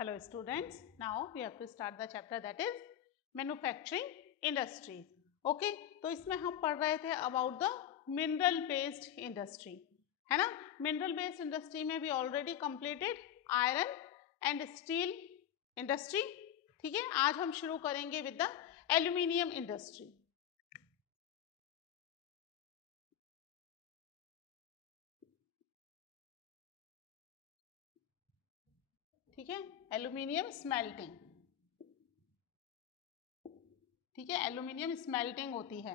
Hello students, now we have to start the chapter that is manufacturing industries. Okay, तो इसमें हम पढ़ रहे थे about the mineral based industry, है ना. mineral based industry में we already completed iron and steel industry. ठीक है, आज हम शुरू करेंगे with the aluminium industry. ठीक है, एल्यूमिनियम स्मेल्टिंग. ठीक है, एल्यूमिनियम स्मेल्टिंग होती है.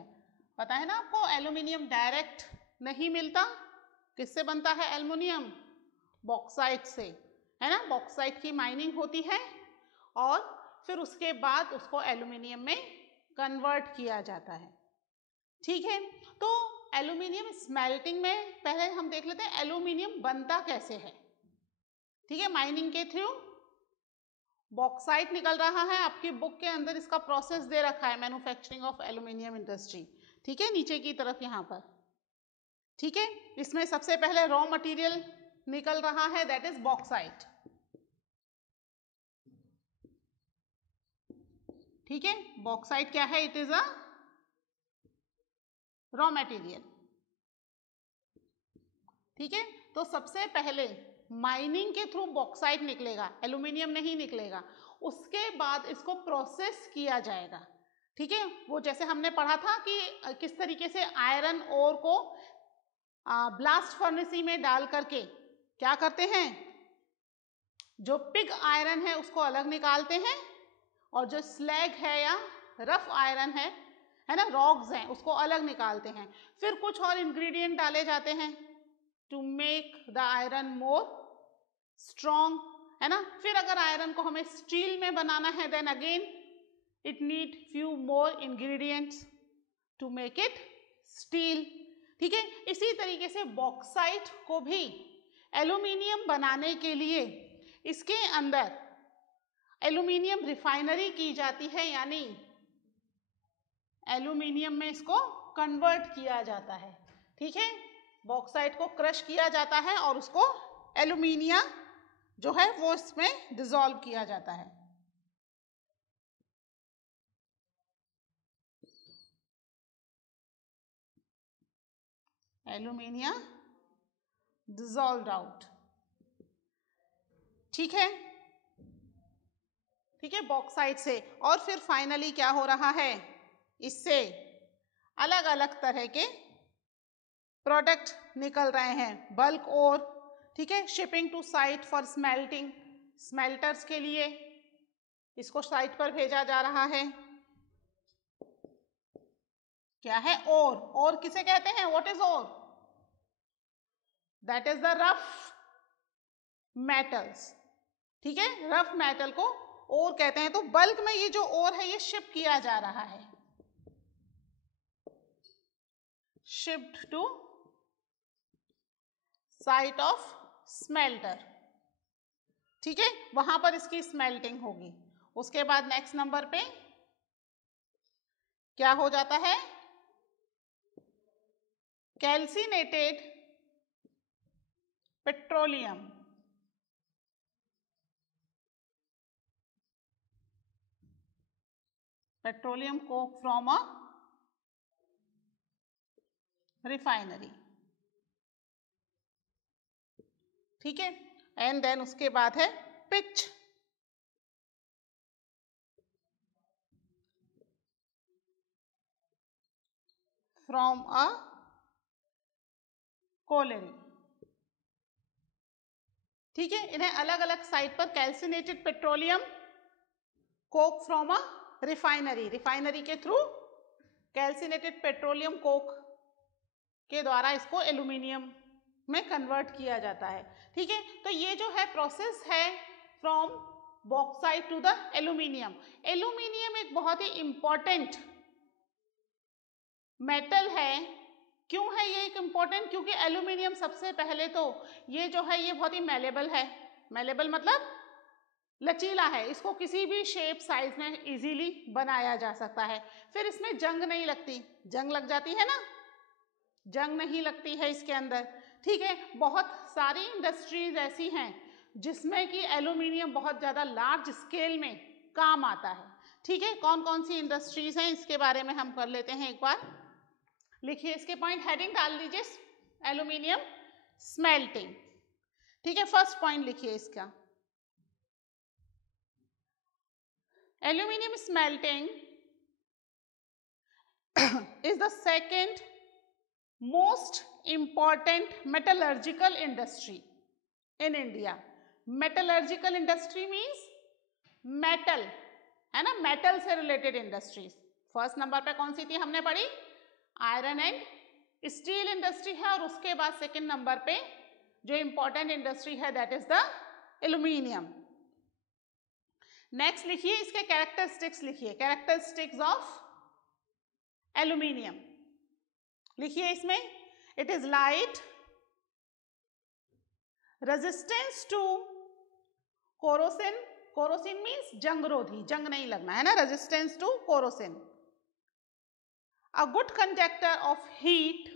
पता है ना आपको, एल्यूमिनियम डायरेक्ट नहीं मिलता. किससे बनता है एल्यूमिनियम? बॉक्साइट से, है ना. बॉक्साइट की माइनिंग होती है और फिर उसके बाद उसको एल्यूमिनियम में कन्वर्ट किया जाता है. ठीक है, तो एल्यूमिनियम स्मेल्टिंग में पहले हम देख लेते हैं एल्यूमिनियम बनता कैसे है. ठीक है, माइनिंग के थ्रू बॉक्साइट निकल रहा है. आपकी बुक के अंदर इसका प्रोसेस दे रखा है, मैन्युफैक्चरिंग ऑफ एल्यूमिनियम इंडस्ट्री. ठीक है, नीचे की तरफ यहाँ पर. ठीक है, इसमें सबसे पहले रॉ मटेरियल निकल रहा है, दैट इज बॉक्साइट. ठीक है, बॉक्साइट क्या है? It is a raw material. ठीक है, तो सबसे पहले माइनिंग के थ्रू बॉक्साइट निकलेगा, एल्यूमिनियम नहीं निकलेगा. उसके बाद इसको प्रोसेस किया जाएगा. ठीक है, वो जैसे हमने पढ़ा था कि किस तरीके से आयरन ओर को ब्लास्ट फर्नेसी में डाल करके क्या करते हैं, जो पिग आयरन है उसको अलग निकालते हैं और जो स्लैग है या रफ आयरन है ना, रॉक्स हैं, उसको अलग निकालते हैं. फिर कुछ और इंग्रेडिएंट डाले जाते हैं to make the iron more strong, है ना. फिर अगर आयरन को हमें स्टील में बनाना है, then again it need few more ingredients to make it steel. ठीक है, इसी तरीके से बॉक्साइट को भी एल्यूमिनियम बनाने के लिए इसके अंदर एल्यूमिनियम रिफाइनरी की जाती है, यानी एल्यूमिनियम में इसको कन्वर्ट किया जाता है. ठीक है, बॉक्साइट को क्रश किया जाता है और उसको एल्यूमिनिया जो है वो इसमें डिसॉल्व किया जाता है. Alumina dissolved out. ठीक है, ठीक है, बॉक्साइट से. और फिर फाइनली क्या हो रहा है, इससे अलग अलग तरह के प्रोडक्ट निकल रहे हैं, बल्क और. ठीक है, shipping to site for smelting, smelters के लिए इसको साइट पर भेजा जा रहा है. क्या है? ओर. ओर किसे कहते हैं? What is ore? That is the rough metals. ठीक है, रफ मेटल को ओर कहते हैं. तो बल्क में ये जो ओर है ये शिप किया जा रहा है, shipped to site of smelter. ठीक है, वहां पर इसकी स्मेल्टिंग होगी. उसके बाद नेक्स्ट नंबर पे क्या हो जाता है, calcinated petroleum. Petroleum coke from a refinery. ठीक है, एंड देन उसके बाद है पिच. From a cholerae. ठीक है, इन्हें अलग अलग साइट पर calcinated petroleum coke from a refinery, refinery के थ्रू कैल्सिनेटेड पेट्रोलियम कोक के द्वारा इसको एल्यूमिनियम में कन्वर्ट किया जाता है. ठीक है, तो ये जो है प्रोसेस है from bauxite to the aluminium. Aluminium एक बहुत ही इंपॉर्टेंट मेटल है. क्यों है ये एक इंपॉर्टेंट? क्योंकि एल्यूमिनियम सबसे पहले तो ये जो है ये बहुत ही मेलेबल है. मेलेबल मतलब लचीला है, इसको किसी भी शेप साइज में इजीली बनाया जा सकता है. फिर इसमें जंग नहीं लगती. जंग लग जाती है ना, जंग नहीं लगती है इसके अंदर. ठीक है, बहुत सारी इंडस्ट्रीज ऐसी हैं जिसमें कि एल्यूमिनियम बहुत ज़्यादा लार्ज स्केल में काम आता है। ठीक है, कौन कौन सी इंडस्ट्रीज हैं इसके बारे में हम कर लेते हैं एक बार। लिखिए इसके पॉइंट, हेडिंग डाल दीजिए एल्यूमिनियम स्मेल्टिंग। ठीक है, फर्स्ट पॉइंट लिखिए इसका, aluminium smelting is the second most important metallurgical industry in India. Metallurgical industry means metal, है ना, मेटल से रिलेटेड इंडस्ट्रीज। फर्स्ट नंबर पे कौन सी थी हमने पढ़ी, आयरन एंड स्टील इंडस्ट्री है, और उसके बाद सेकंड नंबर पे जो इंपॉर्टेंट इंडस्ट्री है that is the aluminium. Next लिखिए इसके कैरेक्टरिस्टिक्स, लिखिए कैरेक्टरिस्टिक्स ऑफ एल्यूमिनियम। लिखिए इसमें, it is light, resistance to corrosion, corrosion means जंगरोधी, जंग नहीं लगना है ना, resistance to corrosion, a good conductor of heat,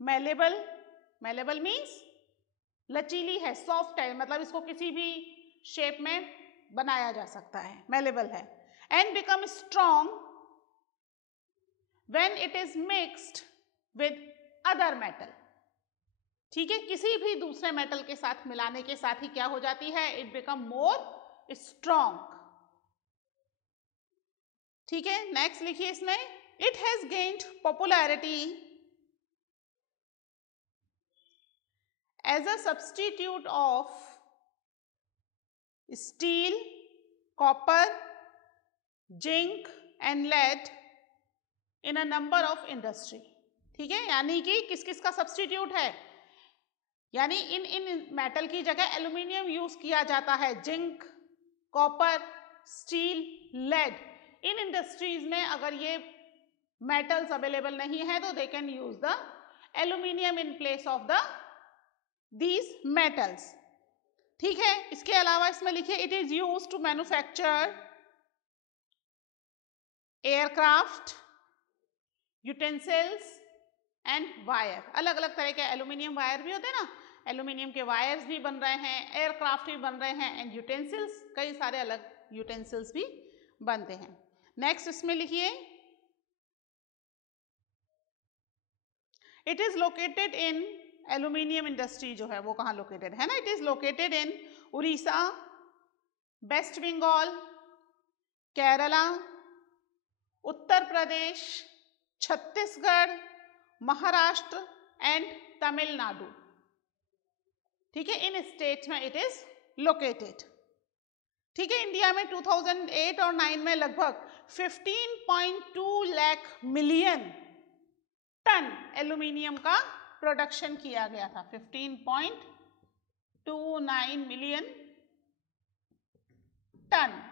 malleable, malleable means लचीली है, सॉफ्ट है, मतलब इसको किसी भी शेप में बनाया जा सकता है, मेलेबल है, and become strong when it is mixed with other metal। ठीक है, किसी भी दूसरे मेटल के साथ मिलाने के साथ ही क्या हो जाती है, इट बिकम मोर स्ट्रॉन्ग। ठीक है, नेक्स्ट लिखिए इसमें, it has gained popularity as a substitute of steel, copper, zinc and lead in a number of industry. ठीक है, यानी कि किस किस का सब्स्टिट्यूट है, यानी इन मेटल की जगह एल्यूमिनियम यूज किया जाता है, zinc, copper, steel, lead, in industries में अगर ये मेटल्स अवेलेबल नहीं है तो they can use the aluminium in place of the these metals. ठीक है, इसके अलावा इसमें लिखिए, it is use to manufacture aircraft, utensils and wire. अलग अलग तरह के एल्यूमिनियम वायर भी होते हैं ना, एल्यूमिनियम के वायर्स भी बन रहे हैं, एयरक्राफ्ट भी बन रहे हैं, एंड यूटेंसिल्स, कई सारे अलग यूटेंसिल्स भी बनते हैं। नेक्स्ट इसमें लिखिए, it is located in, aluminium industry जो है वो कहाँ लोकेटेड है ना, it is located in Orissa, West Bengal, Kerala, Uttar Pradesh, Chhattisgarh, Maharashtra and Tamil Nadu. ठीक है, इन स्टेट्स में इट इज लोकेटेड। ठीक है, इंडिया में 2008 और 9 में लगभग 15.2 लाख मिलियन टन एल्यूमिनियम का प्रोडक्शन किया गया था, 15.29 मिलियन टन,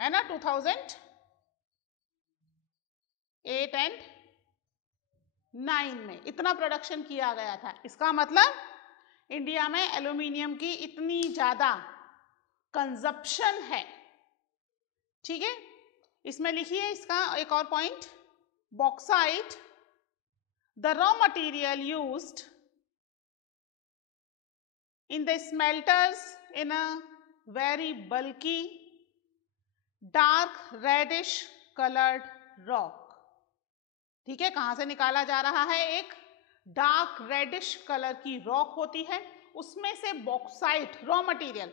है ना, 2008 एंड 9 में इतना प्रोडक्शन किया गया था। इसका मतलब इंडिया में एल्यूमिनियम की इतनी ज्यादा कंजप्शन है। ठीक है, इसमें लिखिए इसका एक और point, bauxite, the raw material used in the smelters in a very bulky dark reddish coloured rock. ठीक है, कहां से निकाला जा रहा है, एक डार्क रेडिश कलर की रॉक होती है, उसमें से बॉक्साइट रॉ मटेरियल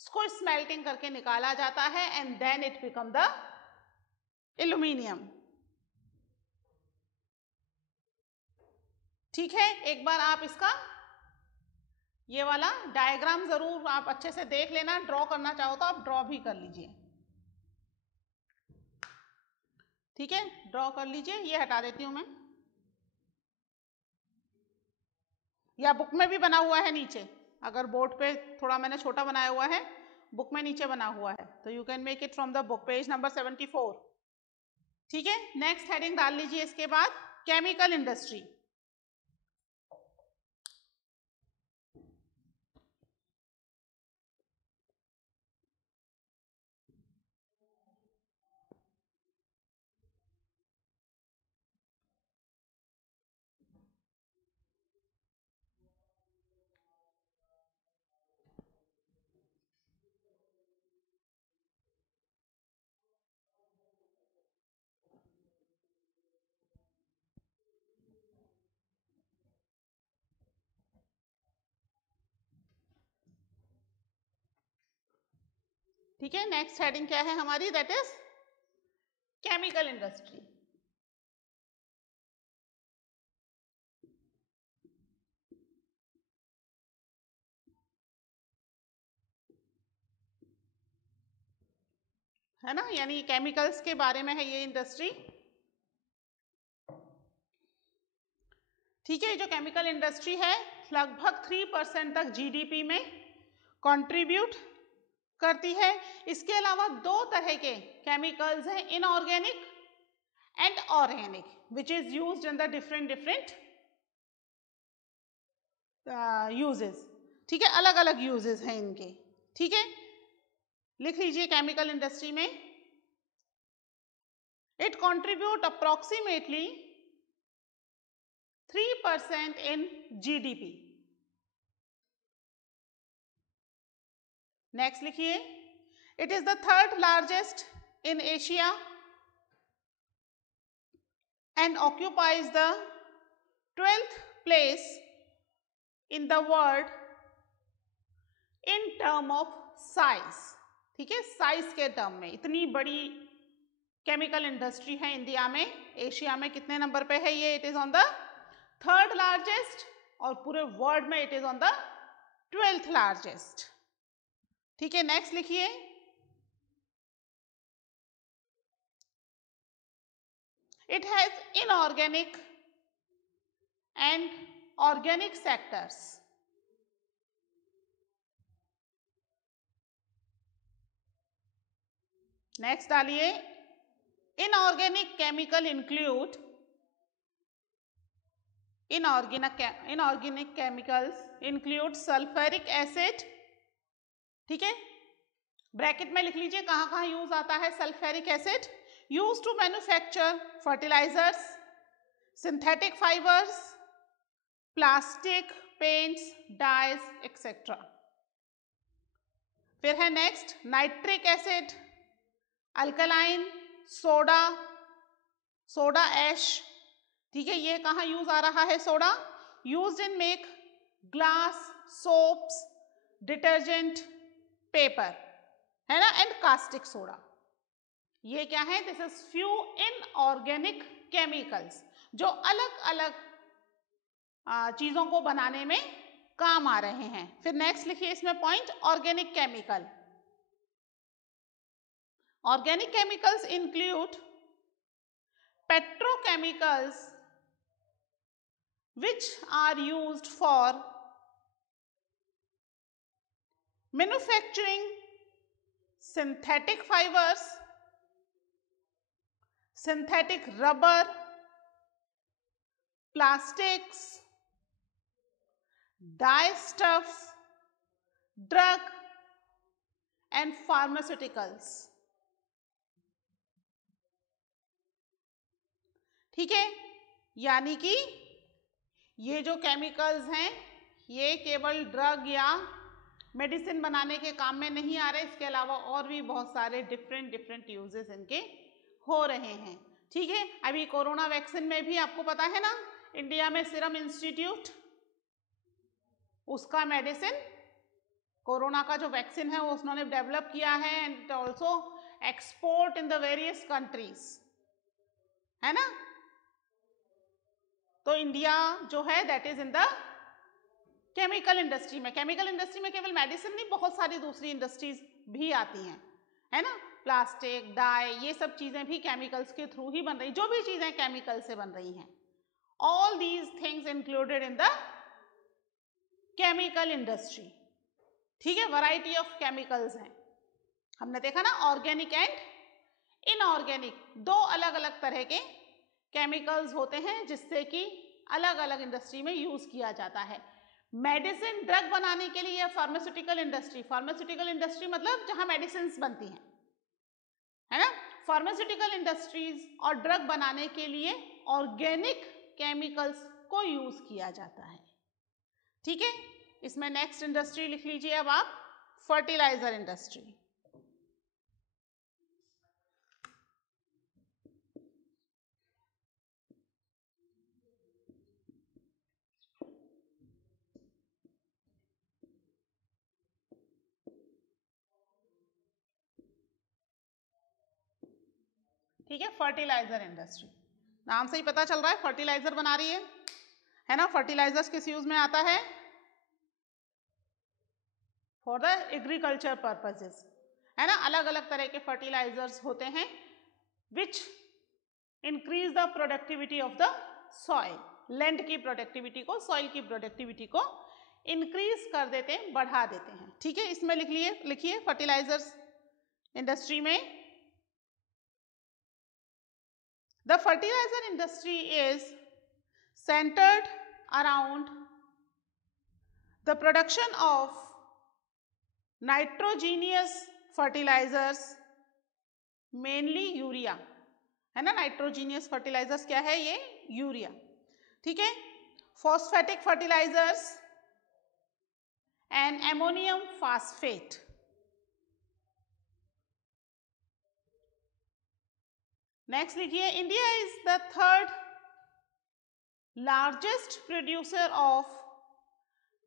उसको स्मेल्टिंग करके निकाला जाता है, and then it become the aluminium. ठीक है, एक बार आप इसका ये वाला डायग्राम जरूर आप अच्छे से देख लेना, ड्रॉ करना चाहो तो आप ड्रॉ भी कर लीजिए। ठीक है, ड्रॉ कर लीजिए, ये हटा देती हूं मैं, या बुक में भी बना हुआ है नीचे, अगर बोर्ड पे थोड़ा मैंने छोटा बनाया हुआ है, बुक में नीचे बना हुआ है, तो you can make it from the book, page number 74। ठीक है, नेक्स्ट हेडिंग डाल लीजिए इसके बाद, केमिकल इंडस्ट्री। ठीक है, नेक्स्ट हेडिंग क्या है हमारी, दैट इज केमिकल इंडस्ट्री। है ना, यानी केमिकल्स के बारे में है ये इंडस्ट्री। ठीक है, जो केमिकल इंडस्ट्री है लगभग 3% तक जीडीपी में कंट्रीब्यूट करती है। इसके अलावा दो तरह के केमिकल्स हैं, inorganic and organic, which is used in the different uses. ठीक है, अलग अलग यूजेस हैं इनके। ठीक है, लिख लीजिए केमिकल इंडस्ट्री में it contribute approximately 3% in GDP। Next लिखिए, it is the third largest in Asia and occupies the 12th place in the world in term of size. ठीक है, साइज के टर्म में इतनी बड़ी केमिकल इंडस्ट्री है India में, एशिया में कितने नंबर पे है ये, it is on the third largest, और पूरे वर्ल्ड में it is on the 12th largest. ठीक है, नेक्स्ट लिखिए, it has inorganic and organic sectors. Next डालिए, inorganic chemical include, inorganic chemicals include sulphuric acid. ठीक है, ब्रैकेट में लिख लीजिए कहां कहां यूज आता है sulphuric acid, use to manufacture fertilizers, synthetic fibres, plastic, paints, dyes etcetera. फिर है next nitric acid, alkaline, soda, soda ash. ठीक है, ये कहां यूज आ रहा है soda, used in make glass, soaps, detergent, paper, है ना, एंड कास्टिक सोडा। ये क्या है, this is few inorganic chemicals जो अलग अलग चीजों को बनाने में काम आ रहे हैं। फिर नेक्स्ट लिखिए इसमें point, organic chemical. Organic chemicals include petrochemicals which are used for manufacturing synthetic fibers, synthetic rubber, plastics, dyestuffs, drug and pharmaceuticals। ठीक है, यानी कि ये जो केमिकल्स हैं ये केवल ड्रग या मेडिसिन बनाने के काम में नहीं आ रहे, इसके अलावा और भी बहुत सारे डिफरेंट यूजेस इनके हो रहे हैं। ठीक है, अभी कोरोना वैक्सीन में भी आपको पता है ना, इंडिया में सीरम इंस्टीट्यूट उसका मेडिसिन, कोरोना का जो वैक्सीन है वो उन्होंने डेवलप किया है and also export in the various countries, है ना। तो इंडिया जो है that is in the chemical industry में। केमिकल इंडस्ट्री में केवल मेडिसिन नहीं, बहुत सारी दूसरी इंडस्ट्रीज भी आती हैं, है ना, प्लास्टिक, डाई, ये सब चीजें भी केमिकल्स के थ्रू ही बन रही, जो भी चीजें केमिकल से बन रही हैं, all these things included in the chemical industry. ठीक है, वैरायटी ऑफ केमिकल्स हैं, हमने देखा ना, ऑर्गेनिक एंड इनऑर्गेनिक, दो अलग अलग तरह के केमिकल्स होते हैं जिससे कि अलग अलग इंडस्ट्री में यूज किया जाता है। मेडिसिन, ड्रग बनाने के लिए फार्मास्यूटिकल इंडस्ट्री, फार्मास्यूटिकल इंडस्ट्री मतलब जहां मेडिसिन बनती हैं, है ना, फार्मास्यूटिकल इंडस्ट्रीज और ड्रग बनाने के लिए ऑर्गेनिक केमिकल्स को यूज किया जाता है। ठीक है, इसमें नेक्स्ट इंडस्ट्री लिख लीजिए अब आप, फर्टिलाइजर इंडस्ट्री। ठीक है, फर्टिलाइजर इंडस्ट्री, नाम से ही पता चल रहा है फर्टिलाइजर बना रही है ना। फर्टिलाइजर्स किस यूज में आता है? फॉर द एग्रीकल्चर पर्पजेस, है ना। अलग अलग तरह के फर्टिलाइजर्स होते हैं which increase the productivity of the soil, land की प्रोडक्टिविटी को, सॉइल की प्रोडक्टिविटी को इंक्रीज कर देते हैं, बढ़ा देते हैं। ठीक है, इसमें लिखिए फर्टिलाइजर्स इंडस्ट्री में, the fertilizer industry is centered around the production of nitrogenous fertilizers, mainly urea, है ना। नाइट्रोजीनियस फर्टिलाइजर्स क्या है? ये यूरिया, ठीक है। Phosphatic fertilizers and ammonium phosphate. Next लिखिए, India is the third largest producer of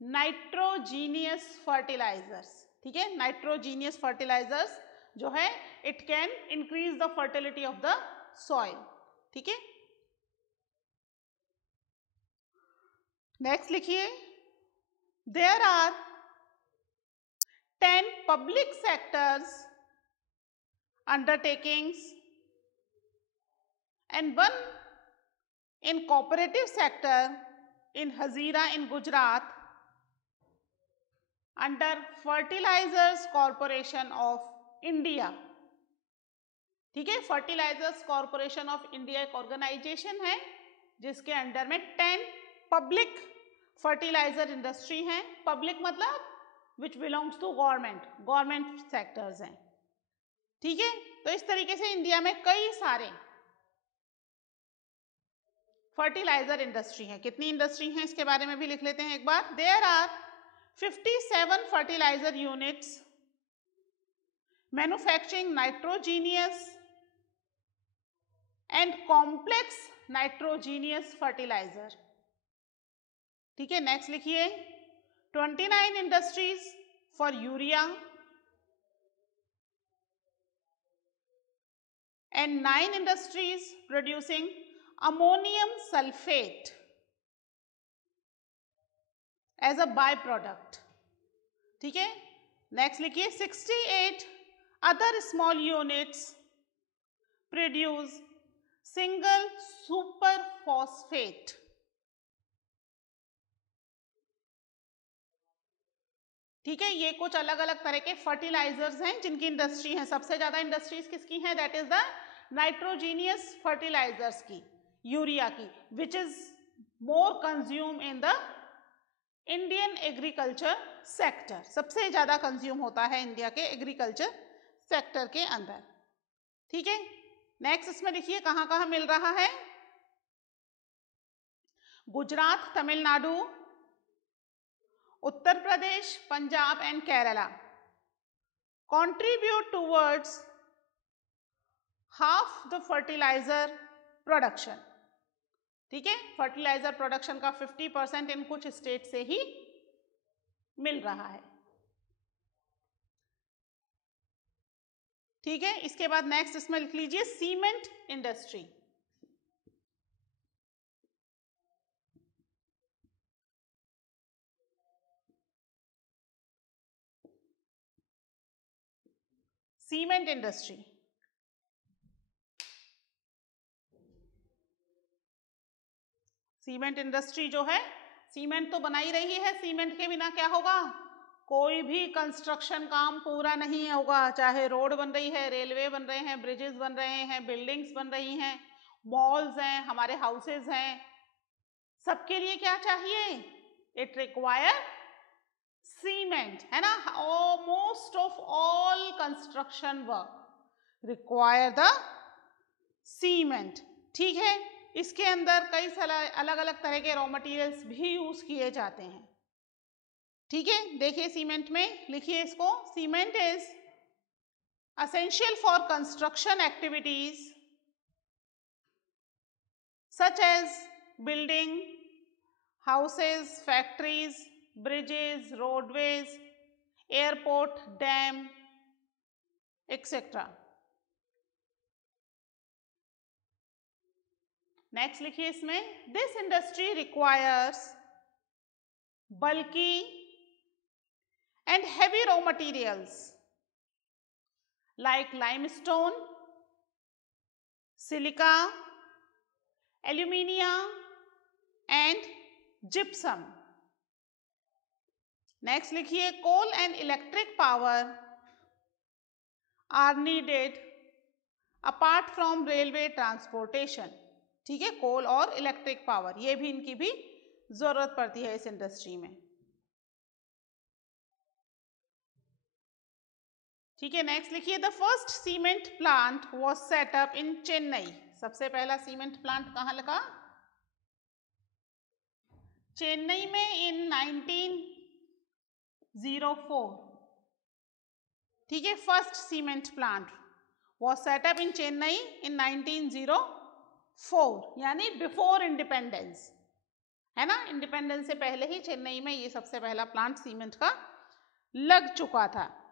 nitrogenous fertilizers. ठीक है, नाइट्रोजीनियस फर्टिलाइजर्स जो है it can increase the fertility of the soil. ठीक है, नेक्स्ट लिखिए, there are 10 public sectors undertakings and one in cooperative sector in Hazira in Gujarat under Fertilizers Corporation of India। ठीक है, fertilizers corporation of India एक ऑर्गेनाइजेशन है जिसके under में 10 पब्लिक फर्टिलाइजर इंडस्ट्री हैं। पब्लिक मतलब which belongs to government sectors हैं। ठीक है, तो इस तरीके से इंडिया में कई सारे फर्टिलाइजर इंडस्ट्री है। कितनी इंडस्ट्री है इसके बारे में भी लिख लेते हैं एक बार। There are 57 fertilizer units manufacturing nitrogenous and complex nitrogenous fertilizer. ठीक है, नेक्स्ट लिखिए, 29 industries for urea and 9 industries producing ammonium sulphate as a by product. ठीक है, नेक्स्ट लिखिए, 68 other small units produce single super phosphate. ठीक है, ये कुछ अलग अलग तरह के फर्टिलाइजर्स हैं जिनकी इंडस्ट्री है। सबसे ज्यादा इंडस्ट्रीज किसकी हैं? That is the nitrogenous fertilizers की, यूरिया की, which is more consume in the Indian agriculture sector. सबसे ज्यादा कंज्यूम होता है इंडिया के एग्रीकल्चर सेक्टर के अंदर। ठीक है, नेक्स्ट इसमें लिखिए कहां कहां मिल रहा है। Gujarat, Tamil Nadu, Uttar Pradesh, Punjab and Kerala contribute towards half the fertilizer production। ठीक है, फर्टिलाइजर प्रोडक्शन का 50% इन कुछ स्टेट से ही मिल रहा है। ठीक है, इसके बाद नेक्स्ट इसमें लिख लीजिए cement industry. Cement industry, cement industry जो है, सीमेंट तो बना ही रही है। सीमेंट के बिना क्या होगा? कोई भी कंस्ट्रक्शन काम पूरा नहीं होगा। चाहे रोड बन रही है, रेलवे बन रहे हैं, ब्रिजेस बन रहे हैं, बिल्डिंग्स बन रही हैं, मॉल्स हैं, हमारे हाउसेज हैं, सबके लिए क्या चाहिए? इट रिक्वायर सीमेंट, है ना। Most of all construction work require the cement. ठीक है, इसके अंदर कई सारे अलग अलग तरह के रॉ मटेरियल्स भी यूज किए जाते हैं। ठीक है, देखिए सीमेंट में लिखिए इसको, cement is essential for construction activities such as building houses, factories, bridges, roadways, airport, dam, etc. Next लिखिए इसमें, this industry requires bulky and heavy raw materials like limestone, silica, alumina and gypsum. Next लिखिए, coal and electric power are needed apart from railway transportation. ठीक है, कोल और electric power ये भी इनकी भी जरूरत पड़ती है इस इंडस्ट्री में। ठीक है, नेक्स्ट लिखिए, the first cement plant was setup in Chennai. सबसे पहला सीमेंट प्लांट कहाँ लगा? चेन्नई में इन 1904। ठीक है, first cement plant was setup in Chennai in 1904, यानी बिफोर इंडिपेंडेंस, है ना। इंडिपेंडेंस से पहले ही चेन्नई में ये सबसे पहला प्लांट सीमेंट का लग चुका था।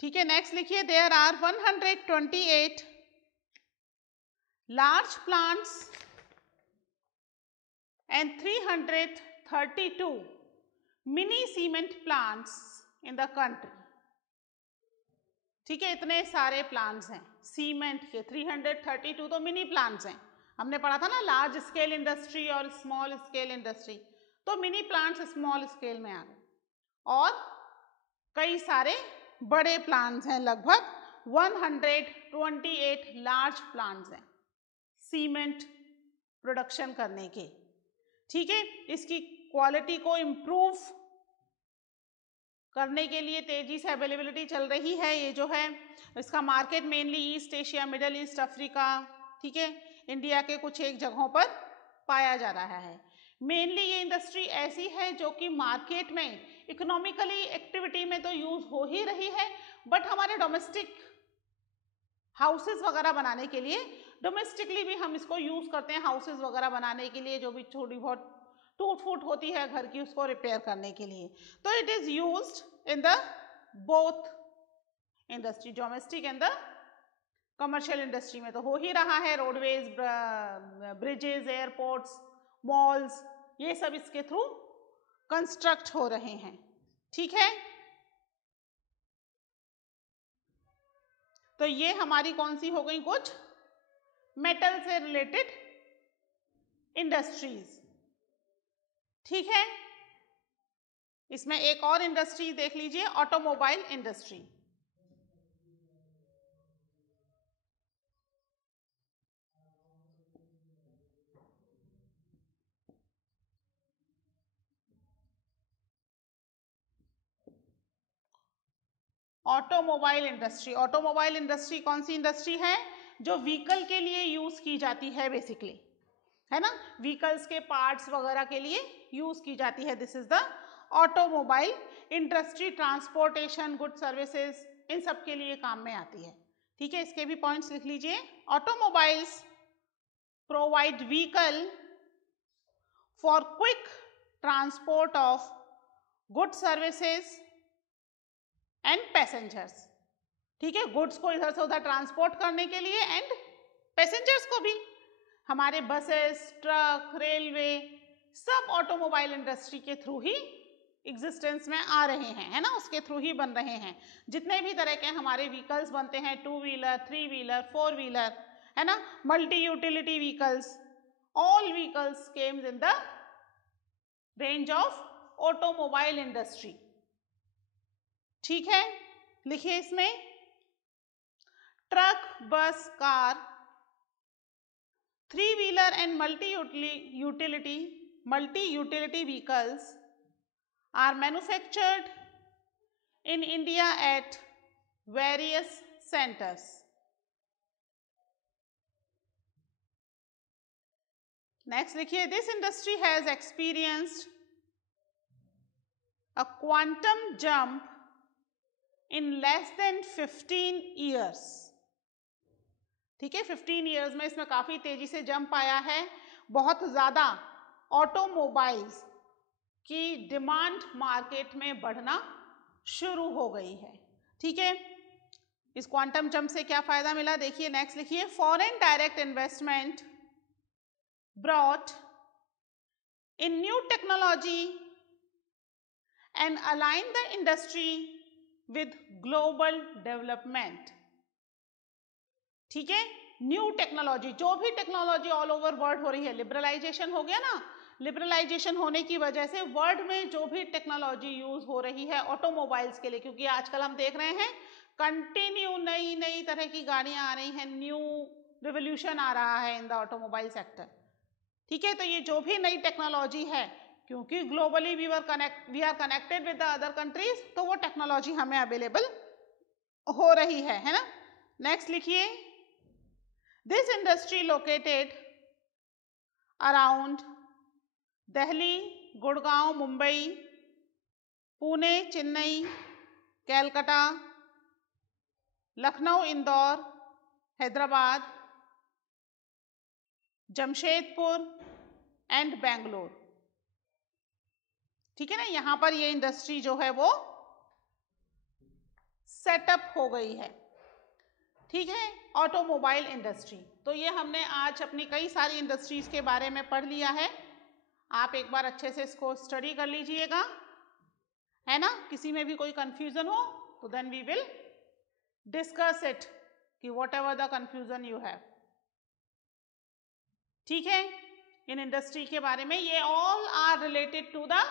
ठीक है, नेक्स्ट लिखिए, there are 128 large plants and 332 mini cement plants in the country. ठीक है, इतने सारे प्लांट्स हैं सीमेंट के, 332 तो मिनी प्लांट्स हैं। हमने पढ़ा था ना लार्ज स्केल इंडस्ट्री और स्मॉल स्केल इंडस्ट्री, तो मिनी प्लांट्स स्मॉल स्केल में आ गए, और कई सारे बड़े प्लांट्स हैं, लगभग 128 लार्ज प्लांट्स हैं सीमेंट प्रोडक्शन करने के। ठीक है, इसकी क्वालिटी को इम्प्रूव करने के लिए तेजी से अवेलेबिलिटी चल रही है। ये जो है इसका market mainly east Asia, middle east, Africa, ठीक है, इंडिया के कुछ एक जगहों पर पाया जा रहा है। मेनली ये इंडस्ट्री ऐसी है जो कि मार्केट में इकोनॉमिकली एक्टिविटी में तो यूज हो ही रही है, बट हमारे डोमेस्टिक हाउसेस वगैरह बनाने के लिए, डोमेस्टिकली भी हम इसको यूज करते हैं हाउसेस वगैरह बनाने के लिए, जो भी थोड़ी बहुत टूट फूट होती है घर की उसको रिपेयर करने के लिए। तो it is used in the both industry, domestic and the commercial industry में तो हो ही रहा है। रोडवेज, ब्रिजेस, एयरपोर्ट्स, मॉल्स, ये सब इसके थ्रू कंस्ट्रक्ट हो रहे हैं। ठीक है, तो ये हमारी कौन सी हो गई, कुछ मेटल से रिलेटेड इंडस्ट्रीज। ठीक है, इसमें एक और इंडस्ट्री देख लीजिए, automobile industry. Automobile industry, automobile industry कौन सी इंडस्ट्री है? जो व्हीकल के लिए यूज की जाती है बेसिकली, है ना, व्हीकल्स के पार्ट्स वगैरह के लिए यूज की जाती है। This is the automobile industry, transportation, good services, इन सब के लिए काम में आती है। ठीक है, इसके भी पॉइंट्स लिख लीजिए। Automobiles provide vehicle for quick transport of good services and passengers. ठीक है, गुड्स को इधर से उधर ट्रांसपोर्ट करने के लिए एंड पैसेंजर्स को भी। हमारे बसेस, ट्रक, रेलवे सब ऑटोमोबाइल इंडस्ट्री के थ्रू ही एग्जिस्टेंस में आ रहे हैं, है ना, उसके थ्रू ही बन रहे हैं। जितने भी तरह के हमारे व्हीकल्स बनते हैं, 2 व्हीलर, 3 व्हीलर, 4 व्हीलर, है ना, multi utility vehicles, all vehicles Kemps in the range of automobile industry. ठीक है, लिखिए इसमें, ट्रक, बस, car, 3 wheeler and multi utility vehicles are manufactured in India at various centers. Next लिखिए, this industry has experienced a quantum jump in less than 15 years. ठीक है, 15 years में इसमें काफी तेजी से जंप आया है। बहुत ज्यादा ऑटोमोबाइल्स की डिमांड मार्केट में बढ़ना शुरू हो गई है। ठीक है, इस क्वांटम जंप से क्या फायदा मिला, देखिए नेक्स्ट लिखिए, foreign direct investment brought in new technology and align the industry with global development. ठीक है, न्यू टेक्नोलॉजी, जो भी टेक्नोलॉजी ऑल ओवर वर्ल्ड हो रही है, लिबरलाइजेशन हो गया ना, लिबरलाइजेशन होने की वजह से वर्ल्ड में जो भी टेक्नोलॉजी यूज हो रही है ऑटोमोबाइल्स के लिए, क्योंकि आजकल हम देख रहे हैं कंटिन्यू नई नई तरह की गाड़ियां आ रही हैं, न्यू रिवोल्यूशन आ रहा है इन द ऑटोमोबाइल सेक्टर। ठीक है, तो ये जो भी नई टेक्नोलॉजी है, क्योंकि globally we are connected with the other countries, तो वो टेक्नोलॉजी हमें अवेलेबल हो रही है ना। नेक्स्ट लिखिए, this industry located around Delhi, Gurgaon, Mumbai, Pune, Chennai, Calcutta, Lucknow, Indore, Hyderabad, Jamshedpur and Bangalore. ठीक है ना, यहां पर ये इंडस्ट्री जो है वो सेटअप हो गई है। ठीक है, ऑटोमोबाइल इंडस्ट्री। तो ये हमने आज अपनी कई सारी इंडस्ट्रीज के बारे में पढ़ लिया है। आप एक बार अच्छे से इसको स्टडी कर लीजिएगा, है ना। किसी में भी कोई कंफ्यूजन हो तो then we will discuss it, कि whatever the confusion you have. ठीक है, इन इंडस्ट्री के बारे में, ये all are related to the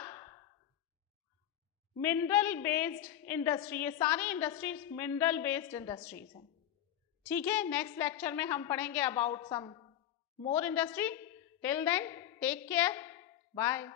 mineral based industry, ये सारी इंडस्ट्रीज मिनरल बेस्ड इंडस्ट्रीज हैं। ठीक है, नेक्स्ट लेक्चर में हम पढ़ेंगे about some more industry. Till then take care, bye.